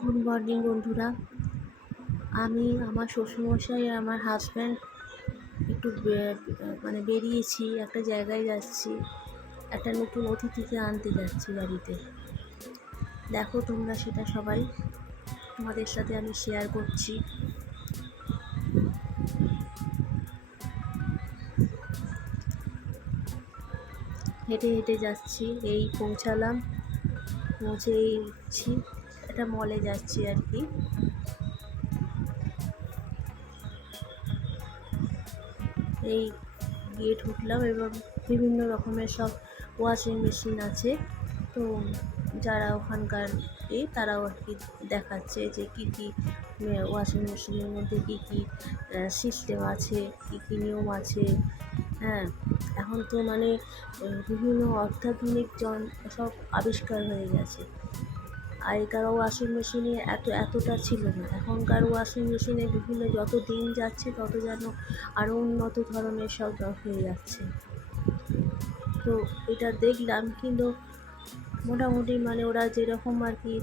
Good morning বন্ধুরা। আমি আমার শ্বশুরমশাই আর আমার হাজব্যান্ড একটু বেরিয়েছি, একটা জায়গায় যাচ্ছি, একটা নতুন অতিথিকে আনতে যাচ্ছি বাড়িতে। দেখো তোমরা সেটা সবাই, তোমাদের সাথে আমি শেয়ার করছি। হেঁটে হেঁটে যাচ্ছি, এই পৌঁছেছি, একটা মলে যাচ্ছি আর কি। এই গেট উঠলাম এবং বিভিন্ন রকমের সব ওয়াশিং মেশিন আছে। তো যারা ওখানকার তারাও আর কি দেখাচ্ছে যে কী কী ওয়াশিং মেশিনের মধ্যে কী কী সিস্টেম আছে, কী কী নিয়ম আছে। হ্যাঁ, এখন তো বিভিন্ন অত্যাধুনিক সব আবিষ্কার হয়ে গেছে। আগেকার ওয়াশিং মেশিনে এতটা ছিল না। এখনকার ওয়াশিং মেশিনে বিভিন্ন যত দিন যাচ্ছে তত যেন আরও উন্নত ধরনের সব হয়ে যাচ্ছে। তো এটা দেখলাম, কিন্তু মোটামুটি ওরা যেরকম আর কি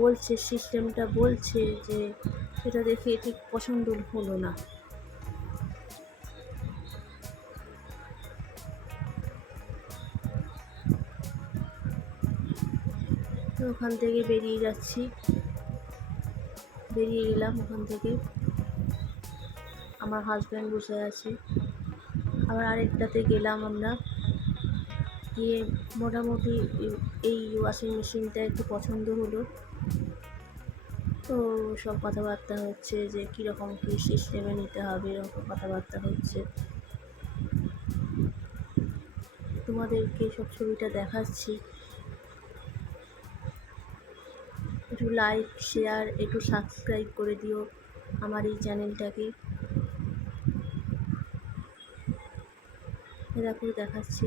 বলছে, সিস্টেমটা বলছে, যে সেটা দেখে ঠিক পছন্দ হলো না। তো ওখান থেকে বেরিয়ে গেলাম ওখান থেকে। আমার হাজব্যান্ড বসে আছে, আবার আরেকটাতে গেলাম আমরা, গিয়ে মোটামুটি এই ওয়াশিং মেশিনটা একটু পছন্দ হলো। তো সব কথাবার্তা হচ্ছে যে কীরকম কী সিস্টেমে নিতে হবে, এরকম কথাবার্তা হচ্ছে। তোমাদেরকে সব ছবিটা দেখাচ্ছি। একটু লাইক, শেয়ার, একটু সাবস্ক্রাইব করে দিও আমার এই চ্যানেলটাকে। এরকম দেখাচ্ছি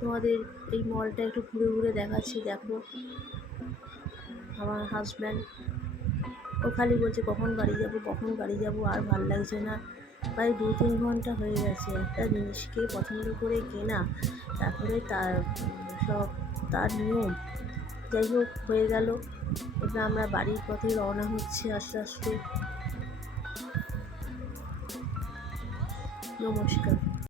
তোমাদের, এই মলটা একটু ঘুরে ঘুরে দেখাচ্ছি। দেখো আমার হাজব্যান্ড ও খালি বলছে কখন বাড়ি যাবো, আর ভাল লাগছে না। প্রায় 2-3 ঘন্টা হয়ে গেছে একটা জিনিসকে পছন্দ করে কেনা, তারপরে তার নিয়ম। যাই হোক, হয়ে গেল। এবার আমরা বাড়ির পথে রওনা হচ্ছে আস্তে আস্তে। নমস্কার।